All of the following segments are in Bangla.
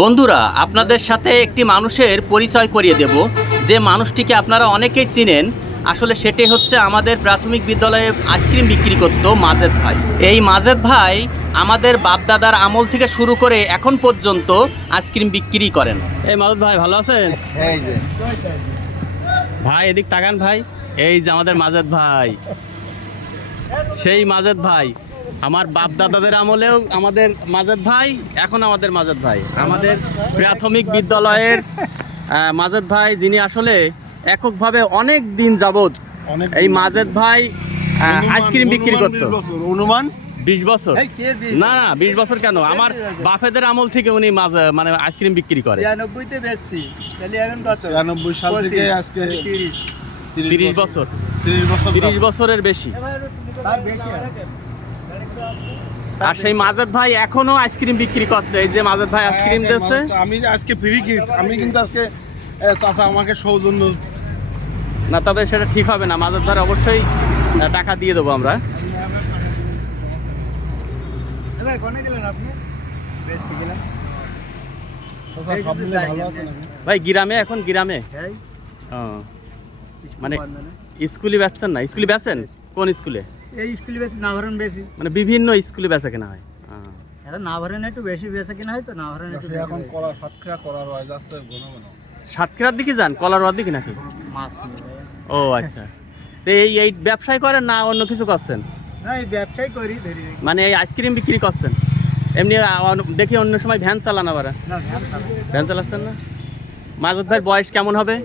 বন্ধুরা, আপনাদের সাথে একটি মানুষের পরিচয় করিয়ে দেব, যে মানুষটিকে আপনারা অনেকেই চিনেন। আসলে সেটি হচ্ছে আমাদের প্রাথমিক বিদ্যালয়ে আইসক্রিম বিক্রি করত মাজেদ ভাই। এই মাজেদ ভাই আমাদের বাপদাদার আমল থেকে শুরু করে এখন পর্যন্ত আইসক্রিম বিক্রি করেন। এই মাজেদ ভাই ভালো আছেন? এই যে ভাই এদিক তাকান ভাই, এই যে আমাদের মাজেদ ভাই, সেই মাজেদ ভাই আমার বাপ দাদাদের আমলেও আমাদের মাজেদ ভাই, এখন আমাদের মাজেদ ভাই, আমাদের প্রাথমিক বিদ্যালয়ের মাজেদ ভাই, যিনি আসলে এককভাবে অনেক দিন যাবৎ এই মাজেদ ভাই আইসক্রিম বিক্রি করতো। অনুমান 20 বছর না, 20 বছর কেন, আমার বাপেদের আমল থেকে উনি মানে আইসক্রিম বিক্রি করে। 93 তে বেচছি, তাহলে এখন কত? 93 সাল থেকে আজকে 30 বছর, 30 বছরের বেশি। আর সেই মাজেদ ভাই এখনো আইসক্রিম বিক্রি করছে। এই যে মাজেদ ভাই আইসক্রিম দিচ্ছে। আমি আজকে ফ্রি কিনছি, আমি কিন্তু আজকে চাচা আমাকে সৌজন্য না, তবে সেটা ঠিক হবে না। মাজেদ ভাই অবশ্যই টাকা দিয়ে দেবো আমরা। ভাই কোনে গেলেন আপনি? বেচতে গেলেন। ভাই গ্রামে, এখন গ্রামে মানে স্কুলে বেচছেন না? স্কুলে বেচেন? কোন স্কুলে? এই স্কুলে বেশি না ভরেন বেশি, মানে বিভিন্ন স্কুলে বেচা কেনা হয়। এখন না ভরেন একটু বেশি বেচা কিনা হয় তো, না ভরেন একটু এখন কলা সাতক্ষীরা কলার ওয়াজ আছে ঘন ঘন। সাতক্ষীরার দিকে যান, কলার ওয়ার দিকে নাকি? মাছ নিয়ে। ও আচ্ছা। তো এই ব্যবসায় করেন না অন্য কিছু করছেন? না, এই ব্যবসাই করি ধরি। মানে এই আইসক্রিম বিক্রি করছেন? এমনি দেখি অন্য সময় ভ্যান চালান আবার। না, ভ্যান চালাচ্ছেন না? মাজেদ ভাইয়ের বয়স কেমন হবে?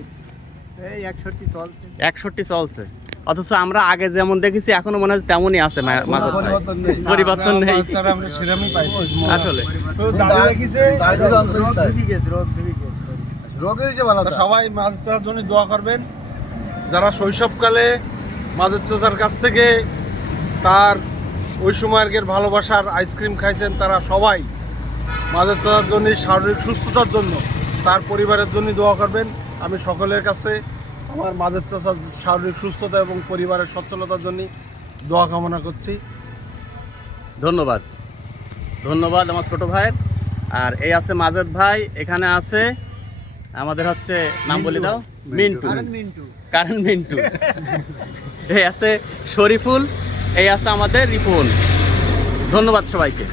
এই 61 চলছে। 61 চলছে, অথচ আমরা আগে যেমন দেখেছি এখনো মনে হয় তেমনই আছে মাজেদ ভাই। পরিবর্তন নেই আসলে। সবাই মাজেদ চাচার জন্য দোয়া করবেন। যারা শৈশবকালে মাজেদ চাচার কাছ থেকে তার ওই সময়কের ভালোবাসার আইসক্রিম খাইছেন, তারা সবাই মাজেদ চাচার জন্য শারীরিক সুস্থতার জন্য, তার পরিবারের জন্য দোয়া করবেন। আমি সকলের কাছে আমার মাজেদ চাচার শারীরিক সুস্থতা এবং পরিবারের সচ্ছলতার জন্য দোয়া কামনা করছি। ধন্যবাদ, ধন্যবাদ আমার ছোট ভাইয়ের। আর এই আছে মাজেদ ভাই, এখানে আছে আমাদের হচ্ছে নাম বলে দাও, মিন্টু, কারণ মিন্টু। এই আছে শরীফুল, এই আছে আমাদের রিপন। ধন্যবাদ সবাইকে।